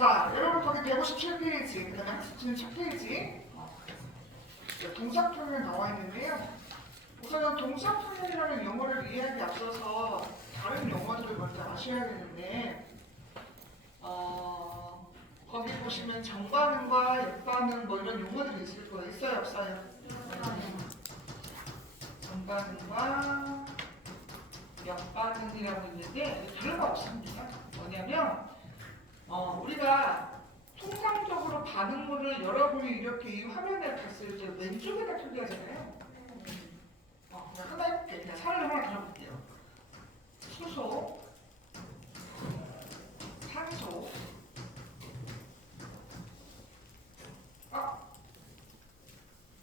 자, 여러분 거기 157페이지, 그 다음에 학습지는 첫 페이지. 동사표현이 나와 있는데요. 우선은 동사표현이라는 용어를 이해하기 앞서서 다른 용어들을 먼저 아셔야겠는데, 거기 보시면 정반응과 역반응 뭐 이런 용어들이 있을 거예요. 있어요, 없어요? 정반응과 역반응이라고 있는데 별거 없습니다. 뭐냐면 우리가 통상적으로 반응물을 여러분이 이렇게 이 화면에 봤을 때 왼쪽에다 표기하잖아요. 그냥 하나 해볼게요. 그냥 사례를 하나 들어볼게요. 수소, 산소.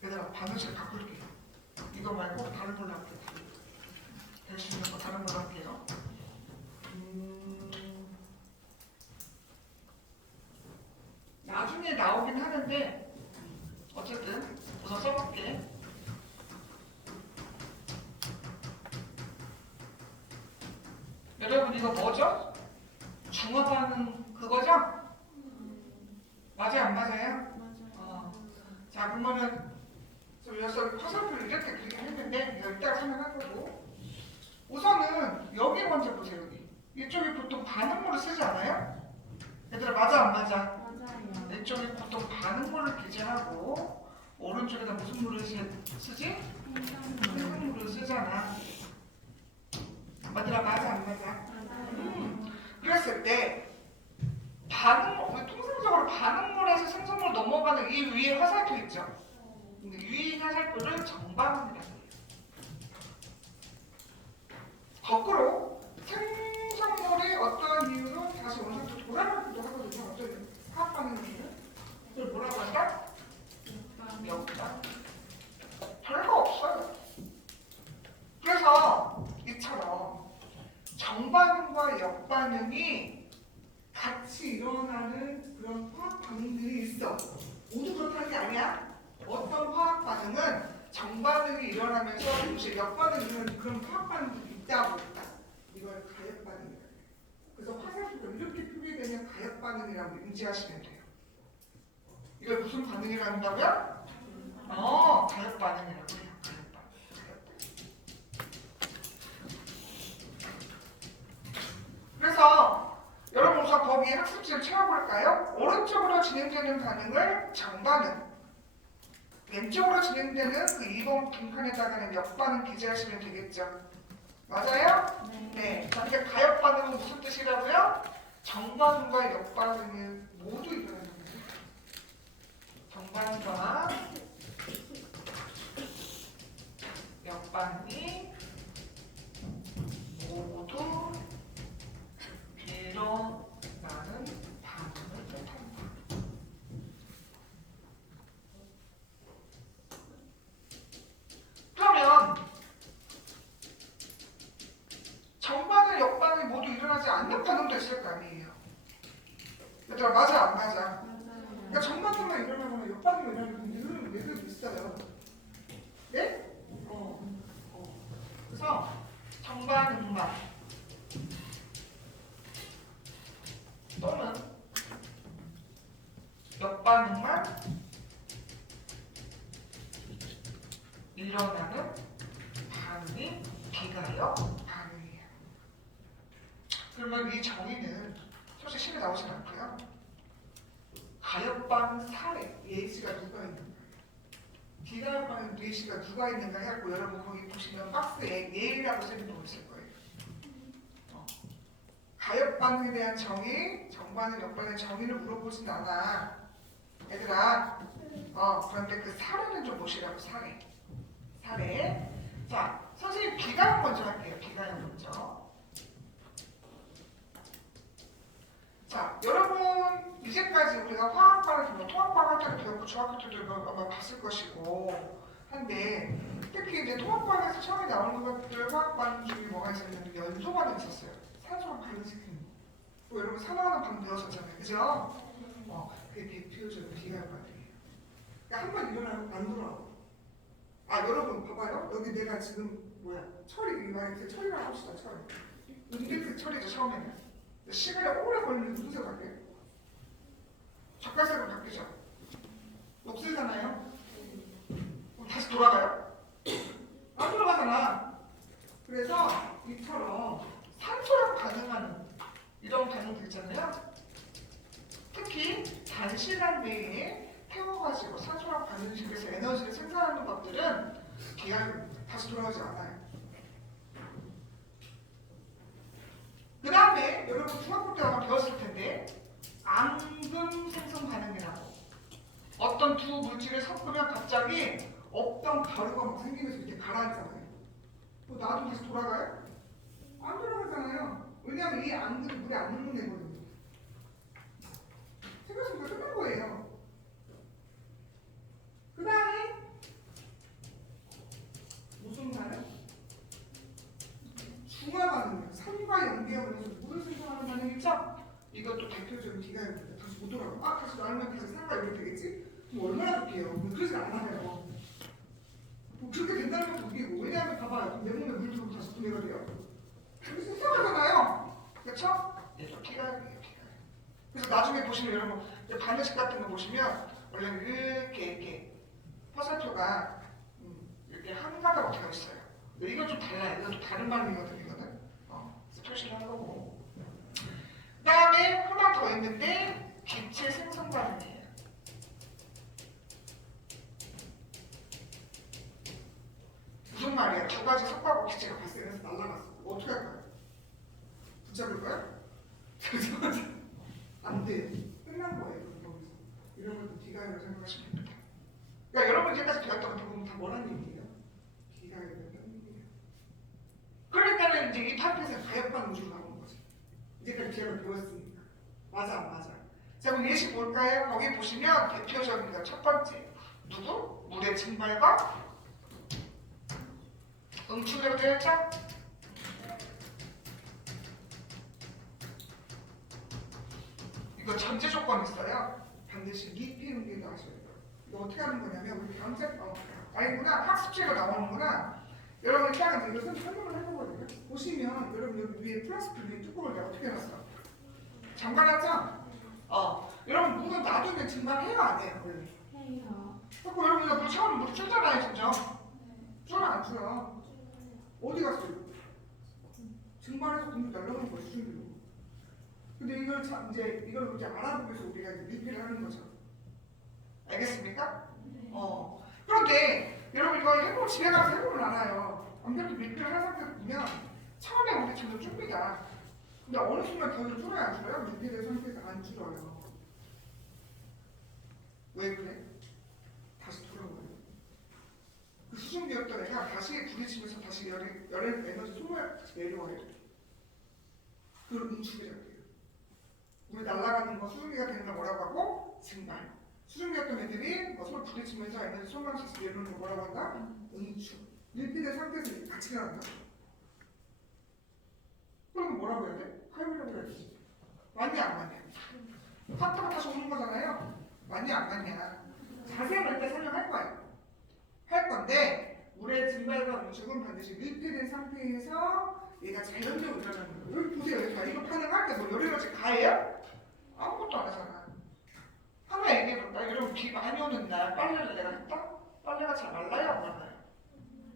얘들아, 반응식 바꿀게요. 이거 말고 다른 걸로 할게요. 될 수 있는 거 다른 걸로 할게요. 나중에 나오긴 하는데 어쨌든 우선 써볼게. 여러분 이거 뭐죠? 중화반응 그거죠? 맞아요, 안 맞아요? 자, 그러면은 여기서 화살표를 이렇게 그리긴 했는데 이거 이따가 설명할 거고, 우선은 여기 먼저 보세요. 여기 이쪽이 보통 반응물을 쓰지 않아요? 얘들아, 맞아 안 맞아? 맞아요. 이쪽이 보통 반응물을 기재하고 오른쪽에다 무슨 물을 쓰지? 생성물을 쓰잖아. 얘들아, 맞아 안 맞아? 그랬을 때 우리 통상적으로 반응물에서 생성물 넘어가는 이 위에 화살표 있죠? 근데 위 화살표를 정반응이라고 해요. 거꾸로 생성물이 어떠한 이유로 다시 원상태로 돌아가기도 하거든요. 어떤 화학반응에는 그걸 뭐라고 한다? 역반. 별거 없어요. 그래서 이처럼 정반응과 역반응이 같이 일어나는 그런 화학 반응들이 있어. 모두 그렇다는 게 아니야. 어떤 화학 반응은 정반응이 일어나면서 동시에 역반응이 일어나는 그런 화학 반응들이 있다고 했다. 이걸 가역 반응이라고 해요. 그래서 화살표가 이렇게 표기되면 가역 반응이라고 인지하시면 돼요. 이걸 무슨 반응이라고 한다고요? 가역 반응이라고 해요. 가역 반응. 그래서 여러분 우선 거기 학습지를 채워볼까요? 오른쪽으로 진행되는 반응을 정반응, 왼쪽으로 진행되는 그 2번 빈칸에다가는 역반응 기재하시면 되겠죠. 맞아요? 네. 자, 그러니까 가역 반응은 무슨 뜻이라고요? 정반응과 역반응이 모두 일어나는 거예요. 정반응과 역반응이 모두 일어나는 반응을 뜻한다. 그러면 정반응, 역반응이 모두 일어나지 않는 반응도 있을 거 아니에요. 얘들아, 맞아 안 맞아? 그러니까 정반응만 일어나거나 역반응만 일어나는 얘들도 있어요. 네? 그래서 정반응만 또는 역반응만 일어나는 반응이 비가역 반응이에요. 그러면 이 정의는 솔직히 시험에 나오진 않고요. 가역 반응 사례 예시가 누가 있는가, 비가역 반응 예시가 누가 있는가 해갖고 여러분 거기 보시면 박스에 예라고 쓰는 거 있을 거예요. 가역 반응에 대한 정의, 정반응, 역반응의 정의를 물어보진 않아. 얘들아, 그런데 그 사례는 좀 보시라고. 사례. 자, 선생님 비가역 먼저 할게요. 비가역 먼저. 자, 여러분 이제까지 우리가 화학과를 통합과학 할 때도 배웠고 중학교 때도 아마 봤을 것이고 한데, 특히 이제 통합과학에서 처음에 나오는 것들 화학 반응 중에 뭐가 있었냐면 연소 반응 있었어요. 산소랑 반응시키는 거. 또 여러분 산화하는 반응 배웠었잖아요. 그죠? 그게 대표적인 비가역 반응이에요. 그러니까 한 번 일어나면 안 돌아오고. 여러분 봐봐요. 여기 내가 지금 철이 이만해서 철이라고 합시다. 철. 인덱스 철이죠 처음에는. 시간이 오래 걸리면 무슨 생각해요? 바깥색으로 바뀌죠. 녹슬잖아요. 그럼 다시 돌아가요? 안 돌아가잖아. 그래서 이처럼 산소랑 반응하는 이런 반응들 있잖아요. 특히 단시간 내에 태워가지고 산소랑 반응시켜서 에너지를 생산하는 것들은 기하입니다. 다시 돌아오지 않아요. 그 다음에 여러분 중학교 때 아마 배웠을 텐데 앙금 생성 반응이라고 어떤 두 물질을 섞으면 갑자기 없던 가루가 막 생기면서 이렇게 가라앉잖아요. 나도 다시 돌아가요? 안 돌아가잖아요. 왜냐하면 이 앙금이 물에 안 묻는 애거든요. 생각해보니까 끝난 거예요. 그 다음에 무슨 반응? 중화 반응이에요. 산과 연계하면서 물을 생성하는 반응이죠? 이것도 대표적인 기가입니다. 다시 못 돌아가. 다시 나오면 다시 산과 연결되겠지? 그럼 얼마나 좋게요. 그러지 않아요. 뭐 그렇게 된다는 것도 웃기고. 왜냐하면 봐봐요. 내 몸에 물 들어오고 다시 분해가 돼요. 그래서 생성하잖아요. 그렇죠? 얘도 기가입니다. 그래서 나중에 보시면 여러분 반응식 같은 거 보시면 원래 이렇게 화살표가 이렇게 한 가닥 어떻게 있어요. 근데 이건 좀 달라요. 이것도 다른 반응이거든요. 이거는 그래서 표시를 한 거고. 그 다음에 하나 더 있는데 기체 생성 반응이에요. 무슨 말이야? 두 가지 석가고 기체가 발생해서 날아갔어. 어떻게 할까요? 붙잡을까요? 안 돼요. 끝난 거예요. 거기서. 이런 것도 기가이라고 생각하시면 됩니다. 그러니까 여러분 이제까지 배웠던 거 대부분 다 뭐라는 얘기예요? 기가이라는 얘기예요. 그러니까는 이제 이 파트에서 가역반 우주로 나오는 거죠. 이제까지 기억을 배웠으니까. 맞아 안 맞아? 자 그럼 예시 볼까요? 거기 보시면 대표적인 첫 번째 누구? 물의 증발과 응축이라고 되어 있죠? 이거 전제 조건이 있어요. 반드시 미피응계도 하셔야 돼요. 이거 어떻게 하는 거냐면 우리 다음 책 아니구나 학습책에 나오는구나. 여러분 이따가 이것은 설명을 할 거거든요. 보시면 여러분 여기 위에 플라스틱 위에 뚜껑을 내가 어떻게 해놨어? 잠가놨죠? 여러분 물은 나중에 증발해요 안 해요? 원래? 해요. 자꾸 여러분 이거 물 차오면 물 줄잖아요 진짜. 줄어 안 줄어? 어디 갔어요? 증발해서 공기 날라오는 거지 수준으로. 근데 이걸 이걸 이제 알아보기 위해서 우리가 이제 리필을 하는 거죠. 알겠습니까? 그런데 여러분 이거 해보면 집에 가서 해보면 알아요. 완벽히 리필을 한 상태로 보면 처음에 우리 점점 줍니다. 근데 어느 순간 더 줄어요 안 줄어요? 리필된 상태에서 안 줄어요. 왜 그래? 다시 돌아오고요. 그 수증기였던 애가 다시 부딪히면서 다시 열의 에너지 소모가 다시 내려와요. 그걸 응축이라고 해요. 물이 날아가는 거 수증기가 되는 걸 뭐라고 하고? 증발. 수증기였던 애들이 서로 부딪히면서 에너지 소모가 내려오는 거 뭐라고 한다? 응축. 밀폐된 상태에서 같이 일어난다. 그럼 뭐라고 해야 돼? 하이브라고 해야지. 맞냐 안 맞냐? 파트가 다시 오는 거잖아요. 맞냐 안 맞냐? 자세한 걸 때 설명할 거예요. 할 건데 물의 증발과 응축은 반드시 밀폐된 상태에서 얘가 자연적으로 일어나는 거예요. 여기 보세요. 여기 이거 반응할 때 뭐 열에너지 가해요? 아무것도 안 하잖아. 하나 얘기해볼까? 여러분 비 많이 오는 날 빨래를 내가 했다? 빨래가 잘 말라요 안 말라요?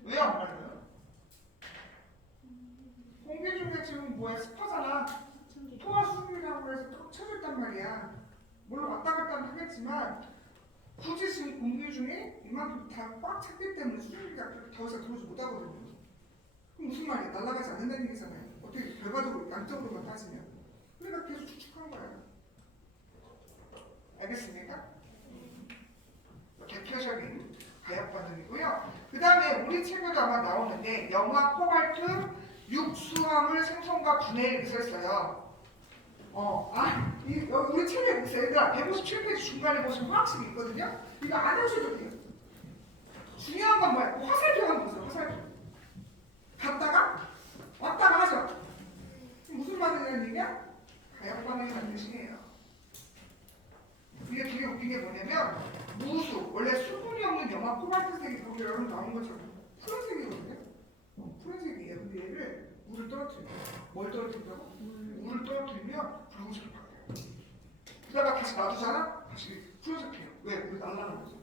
왜 안 말라요? 공기 중에 지금 뭐야 습하잖아. 토화 수증기라고 해서 턱 쳐졌단 말이야. 물론 왔다 갔다 하겠지만 굳이 지금 공기 중에 이만큼 다 꽉 찼기 때문에 수증기가 그렇게 더 이상 들어오지 못하거든요. 그럼 무슨 말이야? 날아가지 않는다는 얘기잖아요. 어떻게 결과적으로 양적으로만 따지면. 그러니까 계속 축축한 거야. 알겠습니까? 대표적인 가역 반응이고요. 그 다음에 우리 책에도 아마 나오는데 염화, 코발트, 육수화물 생성과 분해를 있었어요. 우리 책에 보세요. 얘들아, 157페이지 중간에 보시면 화학식이 있거든요. 이거 안 하셔도 돼요. 중요한 건 뭐야? 화살표 한번 보세요. 화살표. 갔다가 왔다가 하죠. 무슨 반응이라는 얘기야? 가역 반응이라는 뜻이에요. 이게 되게 웃긴 게 뭐냐면 무수, 원래 수분이 없는 염화 코발트색이 거기 여러분 나온 것처럼 푸른색이거든요. 푸른색이에요. 근데 얘를 물을 떨어뜨려요. 뭘 떨어뜨린다고? 물을 떨어뜨리면 붉은색으로 바뀌어요. 그러다가 다시 놔두잖아? 다시 풀어줄게요. 왜? 우리 날라가는 거죠.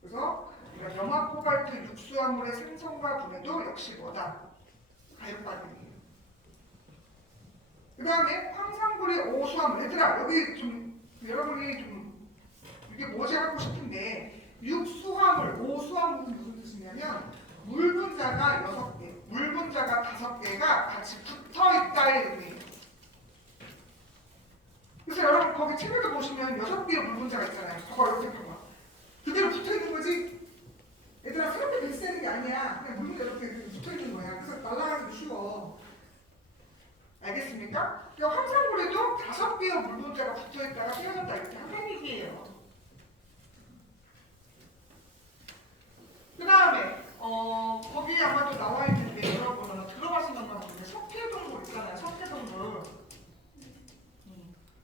그래서 우리가 염화 코발트 육수화물의 생성과 분해도 역시 뭐다? 가역 반응이에요. 그 다음에 황산구리 오수화물. 얘들아 여기 좀 여러분이 좀 이게 뭐지 하고 싶은데 육수화물, 오수화물은 무슨 뜻이냐면 물 분자가 6개, 물 분자가 5개가 같이 붙어있다의 의미예요. 그래서 여러분 거기 책에도 보시면 6개의 물 분자가 있잖아요. 봐봐 이렇게 봐봐. 그대로 붙어있는 거지. 얘들아 새롭게 배치되는 게 아니야. 그냥 물 분자 이렇게 붙어있는 거야. 그래서 날아가기 쉬워. 알겠습니까? 황산물에도 5개의 물 분자가 붙어있다가 떼어졌다 이렇게 하는 얘기예요. 그 다음에 거기에 아마도 나와 있는데 여러분은 들어가시는 것 같은데 석회동굴 있잖아요. 석회동굴.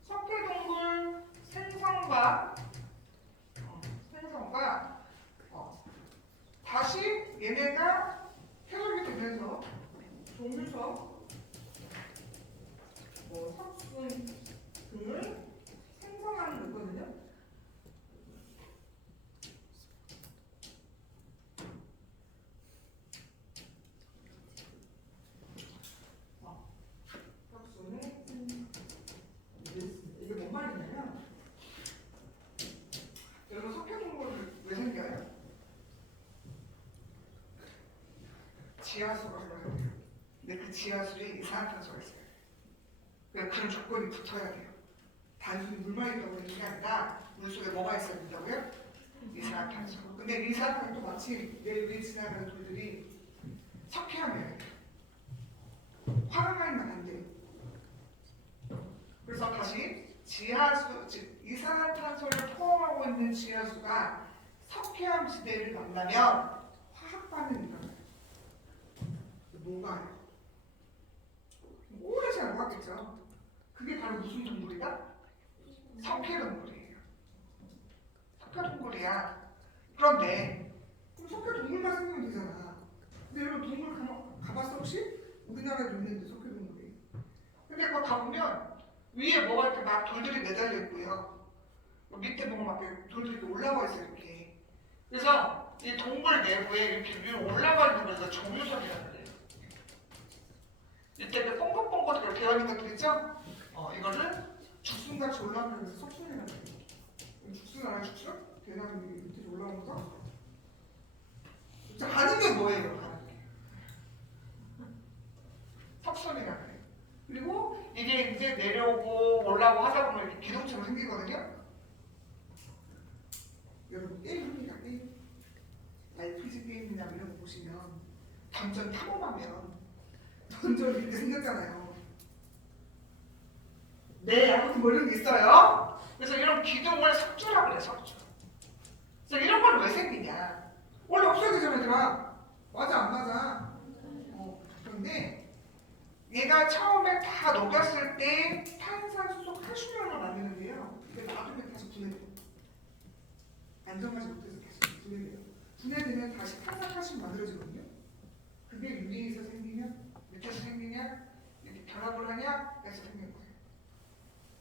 석회동굴 생성과 다시 얘네가 해석이 되면서 종유석 석순 등을 생성하는 거거든요. 이게 뭔 말이냐면 여러분 석회동굴 왜 생겨요? 지하수가 흘러야 돼요. 근데 그 지하수에 이산화탄소가 있어요. 그러니까 그런 조건이 붙어야 돼요. 단순히 물만 있다고 되는 게 아니라 물속에 뭐가 있어야 된다고요? 이산화탄소. 근데 이산화탄소 마치 내 위에 지나가는 돌들이 석회하면 화강하면 안 돼요. 그래서 다시 지하수, 즉 이산화탄소를 포함하고 있는 지하수가 석회암 지대를 만나면 화학 반응이 일어나요. 뭔가요? 오래 잘 모았겠죠. 그게 바로 무슨 동굴이다? 석회동굴이에요. 석회동굴이야. 그런데 그럼 석회동굴만 생기면 되잖아. 근데 여러분 동굴 가봤어 혹시? 우리나라에도 있는데 석회동굴이. 근데 그거 가보면 위에 뭐가 이렇게 막 돌들이 매달려 있고요. 밑에 보면 막 돌들이 이렇게 올라와 있어요 이렇게. 그래서 이 동굴 내부에 이렇게 위로 올라가 있는 거에서 정유석이라는 거예요. 이때 그 뻥긋뻥긋 그렇게 되어 있는 것들 있죠? 이거는 죽순같이 올라가면서 석순이라는 거예요. 죽순 알아요? 죽순? 대나무 밑에 올라오는 거? 자, 가는 게 뭐예요? 가는 게 석순이라는 거예요. 그리고 이게 이제 내려오고 올라오고 하다 보면 이렇게 기둥처럼 생기거든요. 여러분 게임입니다. 게임. RPG 게임이나 이런 거 보시면 던전 탐험하면 던전이 이렇게 생겼잖아요. 네, 아무튼 뭐 이런 게 있어요. 그래서 이런 기둥을 석주라고 그래요. 석주. 그래서 이런 건 왜 생기냐? 원래 없어야 되잖아 얘들아. 맞아 안 맞아? 그런데 얘가 처음에 다 녹였을 때 탄산수소 칼슘이온을 만드는데요. 근데 놔두면 다시 분해돼요. 안정하지 못해서 다시 분해돼요. 분해되면 다시 탄산칼슘 만들어지거든요. 그게 위에서 생기냐, 밑에서 생기냐, 이렇게 결합을 하냐, 해서 생긴 거예요.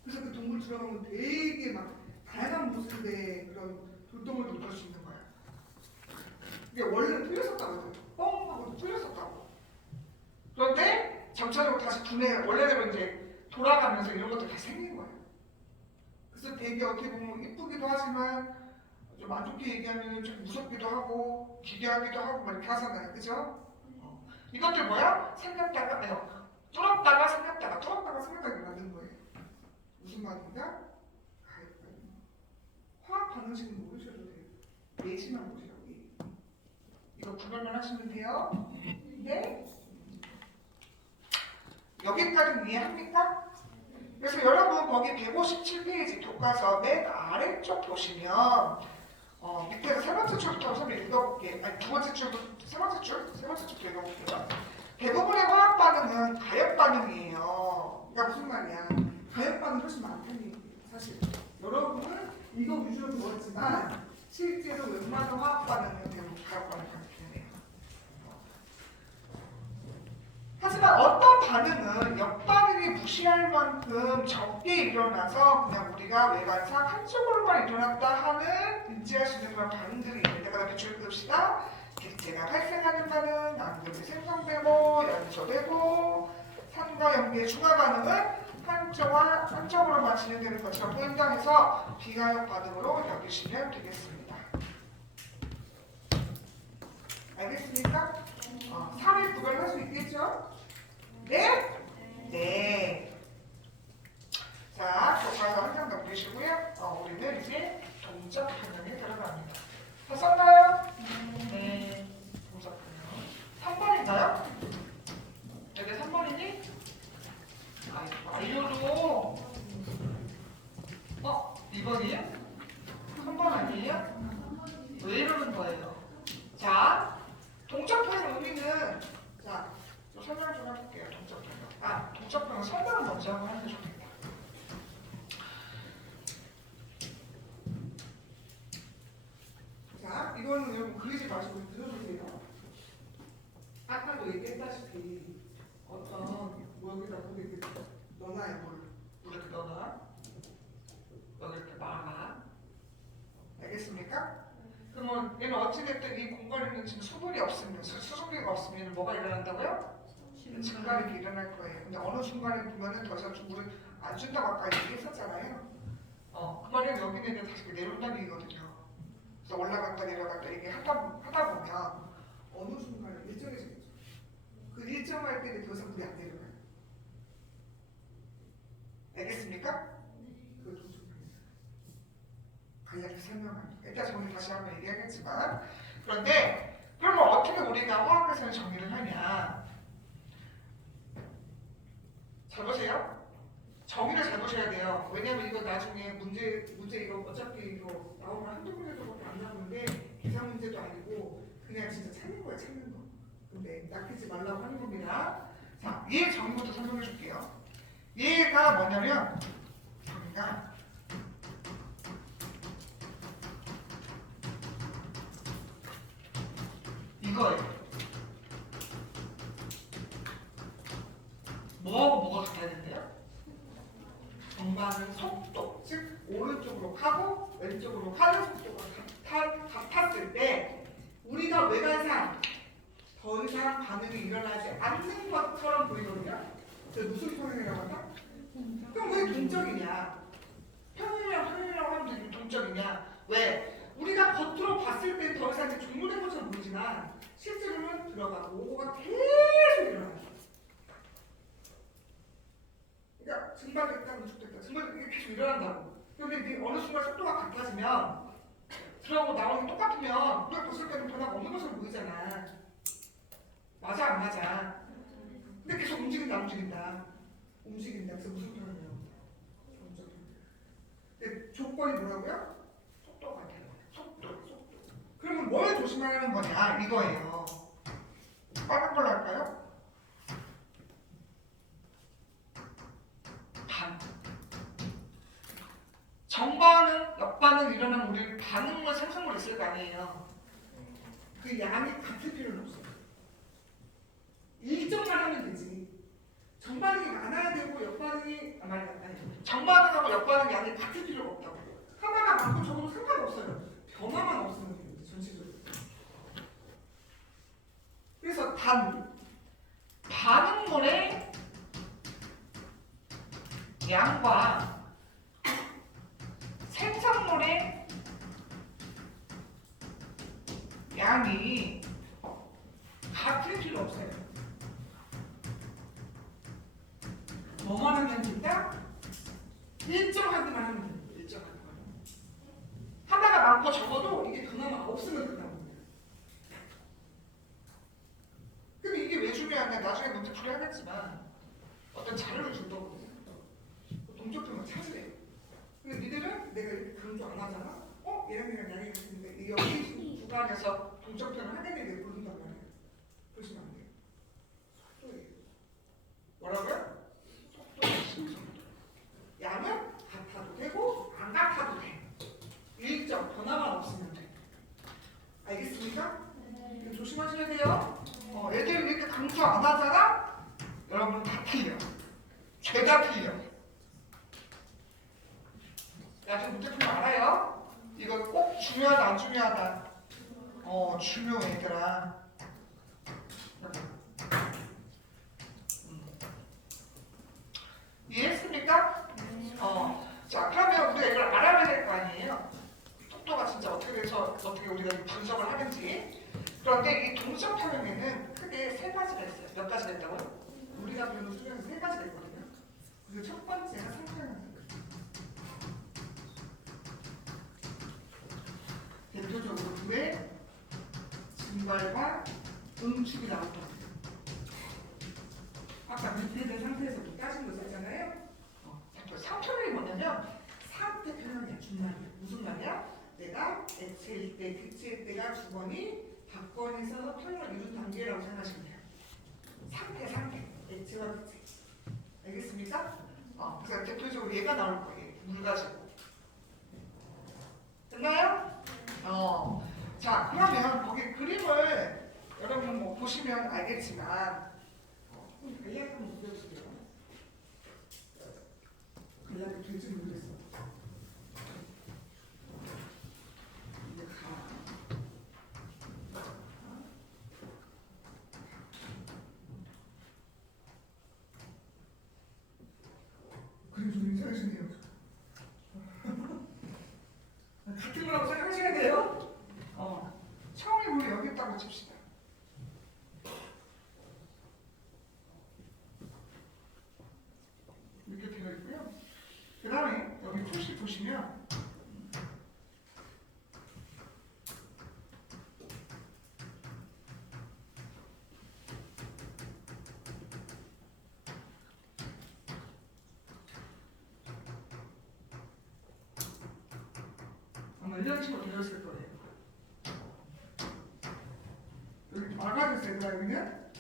그래서 그 동굴 들어가면 되게 막 다양한 모습의 그런 돌덩어리도 볼 수 있는 거야. 이게 원래는 뚫렸었다고 해요. 뻥 하고 뚫렸었다고. 그런데 점차적으로 다시 분해, 원래대로 이제 돌아가면서 이런 것도 다시 생긴 거예요. 그래서 되게 어떻게 보면 이쁘기도 하지만 좀 안 좋게 얘기하면 좀 무섭기도 하고 기괴하기도 하고 막 이렇게 하잖아요. 그죠? 이것들 뭐야? 생겼다가 아니요. 뚫었다가 생겼다가 뚫었다가 생겼다가 만든 거예요. 무슨 말인가? 화학 반응식은 모르셔도 돼요. 예시만 보시라고. 이거 구별만 하시면 돼요. 네? 여기까지 이해합니까? 그래서 여러분 거기 157페이지 교과서 맨 아래쪽 보시면 밑에서 세 번째 줄부터 선생님 읽어볼게요. 아니 두 번째 줄부터 세 번째 줄부터 읽어볼게요. 대부분의 화학 반응은 가역 반응이에요. 그러니까 무슨 말이야? 가역 반응이 훨씬 많다는 얘기예요. 사실 여러분은 이거 위주로 배웠지만 실제로 웬만한 화학 반응은 대부분 가역 반응이 되네요. 하지만 어떤 반응은 역반응이 무시할 만큼 적게 일어나서 그냥 우리가 외관상 한쪽으로만 일어났다 하는 인지할 수 있는 그런 반응들이 있는데, 그 다음에 줄급시다 객체가 발생하는 반응, 앙금이 생성되고 연소되고 산과 연기의 중화 반응은 한쪽으로만 진행되는 것처럼 포인트해서 비가역 반응으로 여기시면 되겠습니다. 알겠습니까? 사례 구별할 수 있겠죠? 네? 네. 자, 교과서 한 장 넘기시고요. 우리는 이제 동적 변형에 들어갑니다. 다 썼나요? 네. 동적 변형. 3번인가요? 여기 3번이니? 알려줘. 2번이에요? 3번 아니에요? 왜 이러는 거예요? 자, 동적변의 의미는, 자, 설명을 좀 해볼게요. 동적변. 동적변은 설명을 먼저 한번 하는 게 좋겠다. 자, 이거는 여러분 그리지 마시고 들어주세요. 아까도 얘기했다시피 어떤 여기다 거기 넣어놔요. 물 이렇게 넣어놔. 여기 이렇게 막아. 알겠습니까? 그러면 얘는 어찌됐든 이 공간에는 지금 수분이 없으면, 수증기가 없으면 뭐가 일어난다고요? 증가력이 일어날 거예요. 근데 어느 순간에 보면은 더 이상 물을 안 준다고 아까 얘기했었잖아요. 그 말은 여기는 다시 내려온다는 얘기거든요. 그래서 올라갔다 내려갔다 이게 하다 보면 어느 순간에 일정해지겠죠. 그 일정할 때는 더 이상 물이 안 내려가요. 알겠습니까? 그거 좀 간략히 설명합니다. 일단 정리 다시 한번 얘기하겠지만, 그런데 그러면 어떻게 우리가 화학에서는 정리를 하냐? 잘 보세요. 정의를 잘 보셔야 돼요. 왜냐면 이거 나중에 문제 이거 어차피 이거 나오면 한두 문제도밖에 안 나오는데 계산 문제도 아니고 그냥 진짜 찾는 거야, 찾는 거. 근데 낚이지 말라고 하는 겁니다. 자, 얘 정의부터 설명해 줄게요. 얘가 뭐냐면 정의가 이거예요. 뭐하고 뭐가 같아야 된대요? 정반은 속도, 즉 오른쪽으로 가고 왼쪽으로 가는 속도가 같았을 때 우리가 외관상 더 이상 반응이 일어나지 않는 것처럼 보이거든요. 그래서 무슨 평행이라고 한다? 그럼 왜 동적이냐? 평행이라고 하면 되게 동적이냐? 왜? 우리가 겉으로 봤을 때 더 이상 종료된 것처럼 보이지만 실제로는 들어가고 오고가 계속 일어나요. 그러니까 증발됐다, 응축됐다, 증발됐다 계속 일어난다고. 근데 어느 순간 속도가 같아지면 들어가고 나오는 게 똑같으면 우리가 봤을 때는 변화가 없는 것처럼 보이잖아. 맞아 안 맞아? 근데 계속 움직인다. 그래서 무슨 변화냐? 근데 조건이 뭐라고요? 속도가 같아요. 속도. 그러면 뭘 조심하라는 거냐? 이거예요. 빠른 걸로 할까요? 정반응, 역반응 일어나면 우리 반응물 생성물 있을 거 아니에요. 그 양이 같을 필요는 없어요. 일정만 하면 되지. 정반응이 많아야 되고 역반응이 정반응하고 역반응 양이 같을 필요가 없다고. 하나가 많고 적어도 상관없어요. 변화만 없으면 돼요. 전체적으로. 그래서 반응물의 양과 생성물의 양이 같을 필요 없어요. 뭐만 하면 된다? 일정하기만 하면 됩니다. 일정하기만. 하나가 많고 적어도 이게 변화만 없으면 된다고 합니다. 근데 이게 왜 중요하냐? 나중에 문제 풀이하겠지만 어떤 자료를 준다고 동적점을 찾으래요. 근데 니들은 내가 이렇게 강조 안 하잖아? 얘랑 양이 같은데 여기 구간에서 동적점을 하게 되게 부른단 말이에요. 그러시면 안 돼요. 속도예요. 뭐라고요? 속도. 양은 같아도 되고 안 같아도 돼. 일정 변화만 없으면 돼. 알겠습니까? 조심하셔야 돼요. 애들 이렇게 강조 안 하잖아? 나중에 문제 풀면 알아요. 이거 꼭 중요하다 안 중요하다. 중요해 얘들아. 이해했습니까? 자 그러면 우리가 이걸 알아야 될 거 아니에요. 속도가 진짜 어떻게 돼서 어떻게 우리가 분석을 하는지. 그런데 이 동적 평형에는 크게 세 가지가 있어요. 몇 가지가 있다고요? 우리가 배우는 수명은 세 가지가 있거든요. 그래서 첫 번째가 상평형입니다. 대표적으로 물의 증발과 응축이 나온다. 아까 밑에 된 상태에서 따진 거 있었잖아요. 상평형이 뭐냐면 상태 평형이야. 준말이야. 무슨 말이야? 내가 액체일 때, 기체일 때가 주번이 박번에서 평형을 이룬 단계라고 생각하시면 돼요. 상태. 액체와 기체. 알겠습니까? 그래서 대표적으로 얘가 나올 거예요. 물 가지고. 됐나요? 자, 그러면 거기 그림을 여러분 뭐 보시면 알겠지만, 간략 한번 그려주세요. 간략히 될지 모르겠어. 이제 그림 좀 괜찮으시네요. 같은 거라고 생각하셔야 돼요. 처음에 우리 여기 있다고 칩시다. 이렇게 되어 있고요. 그 다음에 여기 표시 보시면 아마 이런 식으로 되어 있을 거예요. 여기 막아져 있어요. 여기는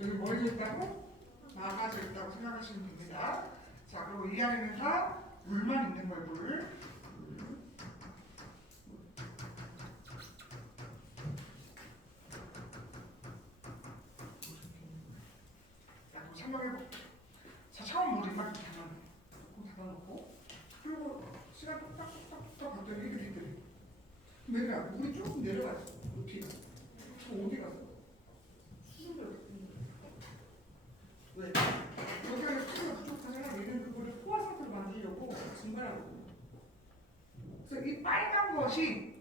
여기 멀리 있다고 막아져 있다고 생각하시면 됩니다. 자, 그리고 이 안에는 다 물만 있는 거예요. 물. 자, 그럼 설명해볼게요. 자, 처음 물이 막 닫아놓고 그리고 시간 톡톡톡톡 봤더니 이렇게 됐더니 내가 물이 조금 내려갔어. 높이가. 어디 갔어? 수준대로. 왜? 여기가 수가 부족하잖아. 얘는 그거를 포화 상태로 만들려고 증발하고. 그래서 이 빨간 것이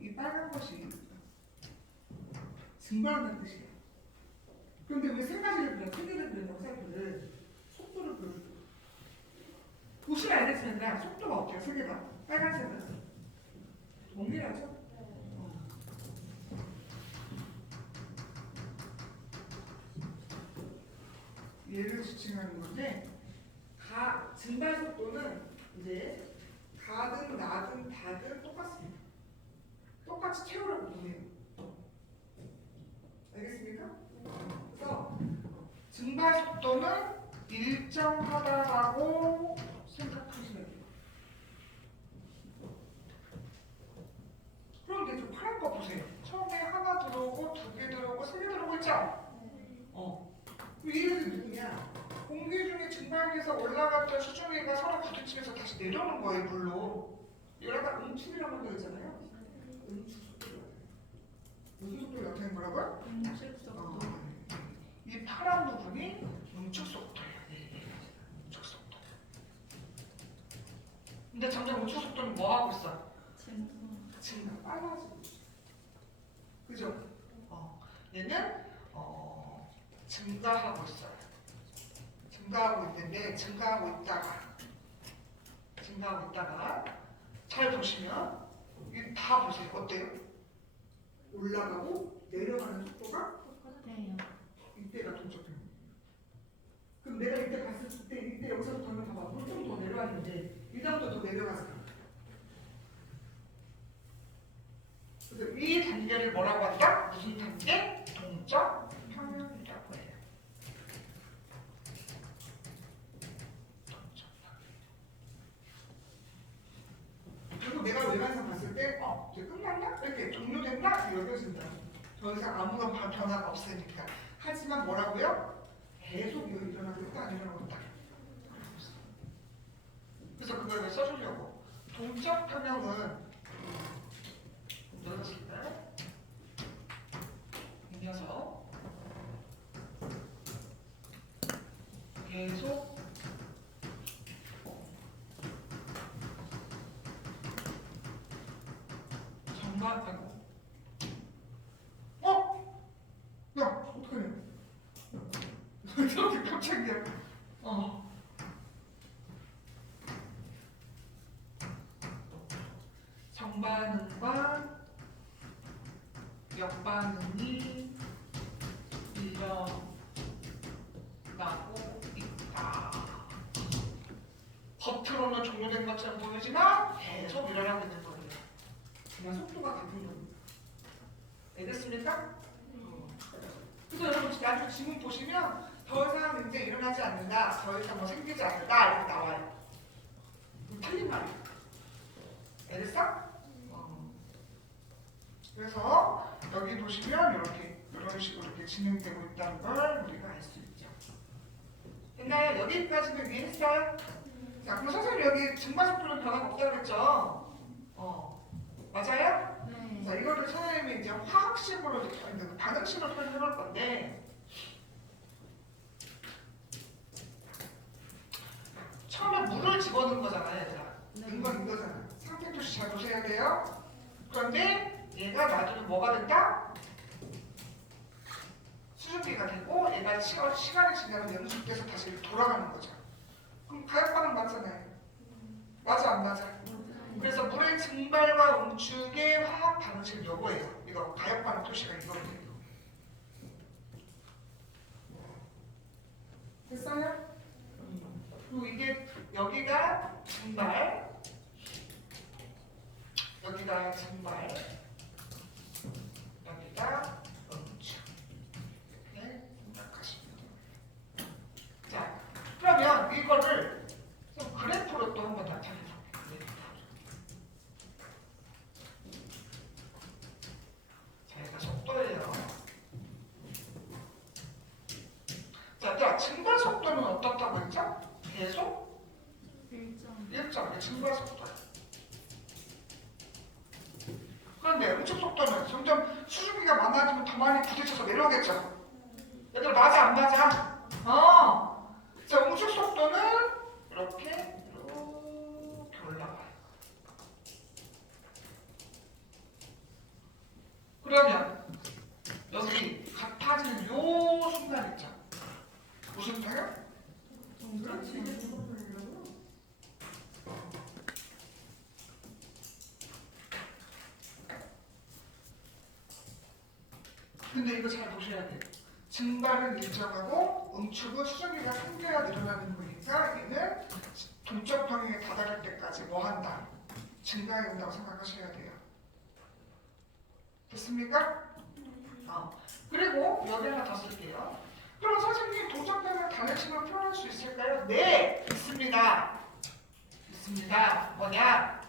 증발한다는 뜻이에요. 그런데 왜 세 가지를 그려? 세 개를 그렸냐고 생각해. 속도를 보여줘. 보시면 알겠지만 속도가 어때요? 세 개가 빨간색은 동일하죠? 얘를 지칭하는 건데 증발 속도는 이제 가든 나든 다든 똑같습니다. 똑같이 채우라고 보내요. 알겠습니까? 그래서 증발 속도는 일정하다라고 생각하시면 돼요. 그런데 좀 파란 거 보세요. 처음에 하나 들어오고 두 개 들어오고 세 개 들어오고 있죠? 이것은 누구냐? 공기 중에 증발돼서 올라갔던 수증기가 서로 부딪히면서 다시 내려오는 거예요, 물로. 이걸 아까 응축이라고 한다고 했잖아요. 응축 속도가 무슨 속도가 나타낸 거라고요? 이 파란 부분이 응축 속도예요. 응축 속도. 근데 점점 응축 속도는 뭐 하고 있어? 증가 빨라지고 있어. 그죠? 얘는 증가하고 있어요. 증가하고 있는데 증가하고 있다가 잘 보시면 이 다 보세요. 어때요? 올라가고 내려가는 속도가 똑같아요. 이때가 동적평. 그럼 내가 이때 갔을 때 이때 여기서부터 하면 봐봐. 물 좀 더 내려왔는데 이 정도 더 내려가서 그래서 이 단계를 뭐라고 한다? 무슨 단계? 동적 평형이라고 해요. 그리고 내가 외관상 봤을 때 이제 끝났나? 이렇게 종료됐나? 이렇게 여겨진다. 더 이상 아무런 변화가 없으니까. 하지만 뭐라고요? 계속 이거 일어나고 있다 안 일어나고 있다. 그래서 그걸 왜 써주려고? 동적 평형은 눌러줄까요? 이 녀석 계속 정반하고 야 어떡하냐 이렇게 갑자기 정반응과 역반응이 일어나고 있다. 겉으로는 종료된 것처럼 보이지만 계속 일어나고 있는 거예요. 그냥 속도가 같은 겁니다. 알겠습니까? 그래서 여러분 나중에 지문 보시면 더 이상 이제 일어나지 않는다, 더 이상 뭐 생기지 않는다 이렇게 나와요. 틀린 말이에요. 알겠어? 그래서 여기 보시면 이렇게 이런 식으로 이렇게 진행되고 있다는 걸 우리가 알 수 있죠. 됐나요? 여기까지는 이해했어요? 자, 그럼 선생님 여기 증가속도는 변화가 없다고 그랬죠? 맞아요? 네. 자, 이거를 선생님이 이제 화학식으로, 반응식으로 표현해 볼 건데, 처음에 물을 집어넣은 거잖아요, 얘들아. 이건 이거잖아. 상태 표시 잘 보셔야 돼요. 그런데 얘가 나중에 뭐가 된다? 수증기가 되고, 얘가 시간이 지나면 연속돼서 다시 돌아가는 거죠. 그럼 가역반응 맞잖아요. 맞아, 안 맞아? 그래서 물의 증발과 응축의 화학 반응식은 요거예요. 이거 가역반응 표시가 이거거든요. 됐어요? 그리고 이게 여기가 증발, 여기가 증발, 여기가 응축. 이렇게 생각하시면 돼요. 자, 그러면 이거를 좀 그래프로 또 한번 나타내 볼게요. 얘가 속도예요. 자, 증발 속도는 어떻다고 했죠? 계속 일정. 증발 속도. 그런데 응축 속도는 점점 수증기가 많아지면 더 많이 부딪혀서 내려오겠죠? 얘들 맞아 안 맞아? 자, 응축 속도는 이렇게 올라가요. 그러면 여기 같아지는 요 순간 있죠? 무슨 타요? 근데 이거 잘 보셔야 돼요. 증발은 일정하고 응축은 수증기가 생겨야 늘어나는 거니까 얘는 동적 평형에 다다를 때까지 뭐 한다? 증가해 온다고 생각하셔야 돼요. 됐습니까? 그리고 여기 하나 더 쓸게요. 그럼 선생님 동적 평형을 다른 식으로 표현할 수 있을까요? 네! 있습니다. 뭐냐?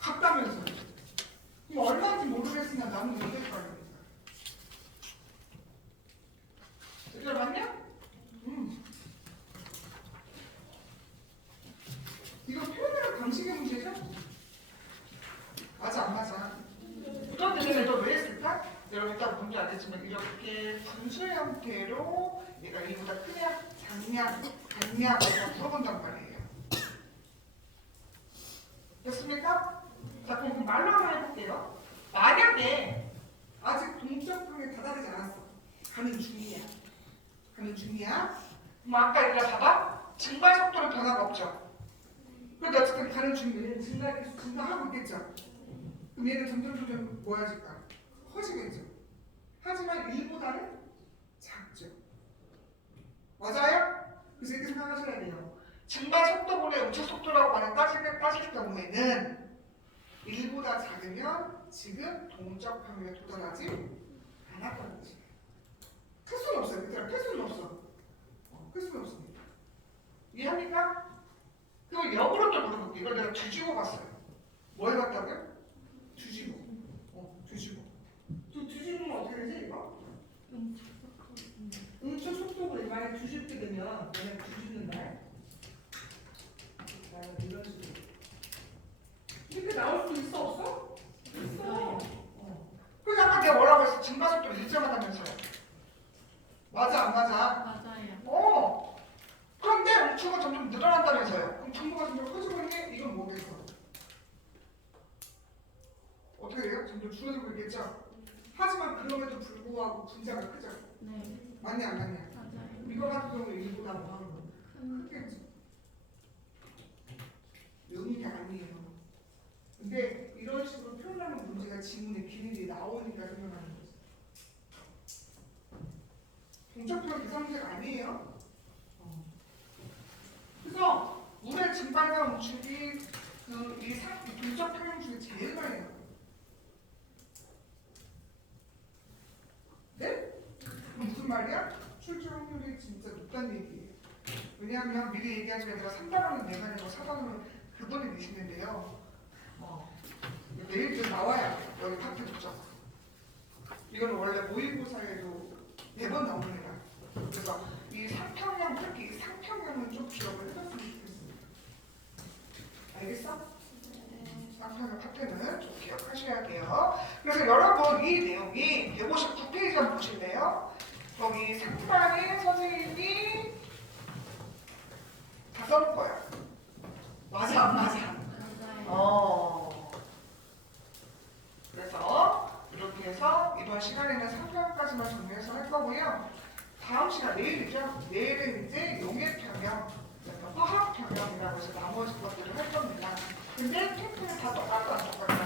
같다면서. 이거 얼마인지 모르겠으나 나는 모를 거 아닙니까? 이거 맞냐? 이거 표현하는 방식의 문제죠? 맞아 안 맞아? 그런데 내가 이걸 왜 했을까? 여러분 일단 뭔지 알겠지만 이렇게 분수 형태로 얘가 이보다 크냐, 작냐, 같냐 이렇게 물어본단 말이에요. 됐습니까? 자, 그럼 말로 한번 해볼게요. 만약에 아직 동적평에 다다르지 않았어. 가는 중이야. 그럼 아까 얘들아 봐봐. 증발 속도는 변화가 없죠. 그런데 어쨌든 가는 중이면 증가하고 있겠죠. 그럼 얘는 점점 뭐해질까? 커지겠죠. 하지만 1보다는 작죠. 맞아요? 그래서 이렇게 생각하셔야 돼요. 증발 속도분의 응축 속도라고 만약 따질 경우에는 1보다 작으면 지금 동적 평면에 도달하지 않았다는 것이에요. 클 수는 없어요. 그때랑 클 수는 없어. 클 수는 없습니다. 이해합니까? 그럼 역으로 또 물어볼게요. 이걸 내가 뒤집어 봤어요. 뭐 해봤다고요? 뒤집어. 줄이고 있겠죠? 하지만 그럼에도 불구하고 분자가 크죠? 네. 맞냐 안 맞냐? 맞아요. 이거 같은 경우는 1보다 뭐 크겠죠? 여기 아니에요. 근데 이런 식으로 표현하는 문제가 지문의 비밀이 나오니까 생각하는 거죠. 동적표현 계산 문제가 아니에요. 그래서 물의 증발과 우측이 이 동적 표현 중에 제일 많이 나와요. 네? 그럼 무슨 말이야? 출제 확률이 진짜 높다는 얘기예요. 왜냐하면 미리 얘기하자면 내가 3단원은 내가 내고 4단원은 그분이 내시는데요. 내일 좀 나와야 돼요. 여기 파트 붙죠. 이건 원래 모의고사에도 매번 나오는 애다. 그래서 이 상평형, 특히 이 상평형은 좀 기억을 해줬으면 좋겠습니다. 알겠어? 상평형 파트는 좀 기억하셔야 돼요. 그래서 여러분 이 내용이 159페이지 한번 보실래요? 거기 상반에 선생님이 다 써놓은 거야. 맞아 안 맞아? 그래서 이렇게 해서 이번 시간에는 3편까지만 정리해서 할 거고요. 다음 시간 내일이죠. 내일은 이제 용해평형, 화학평형이라고 해서 나머지 것들을 할 겁니다. 근데 템플은 다 똑같아 안 똑같아?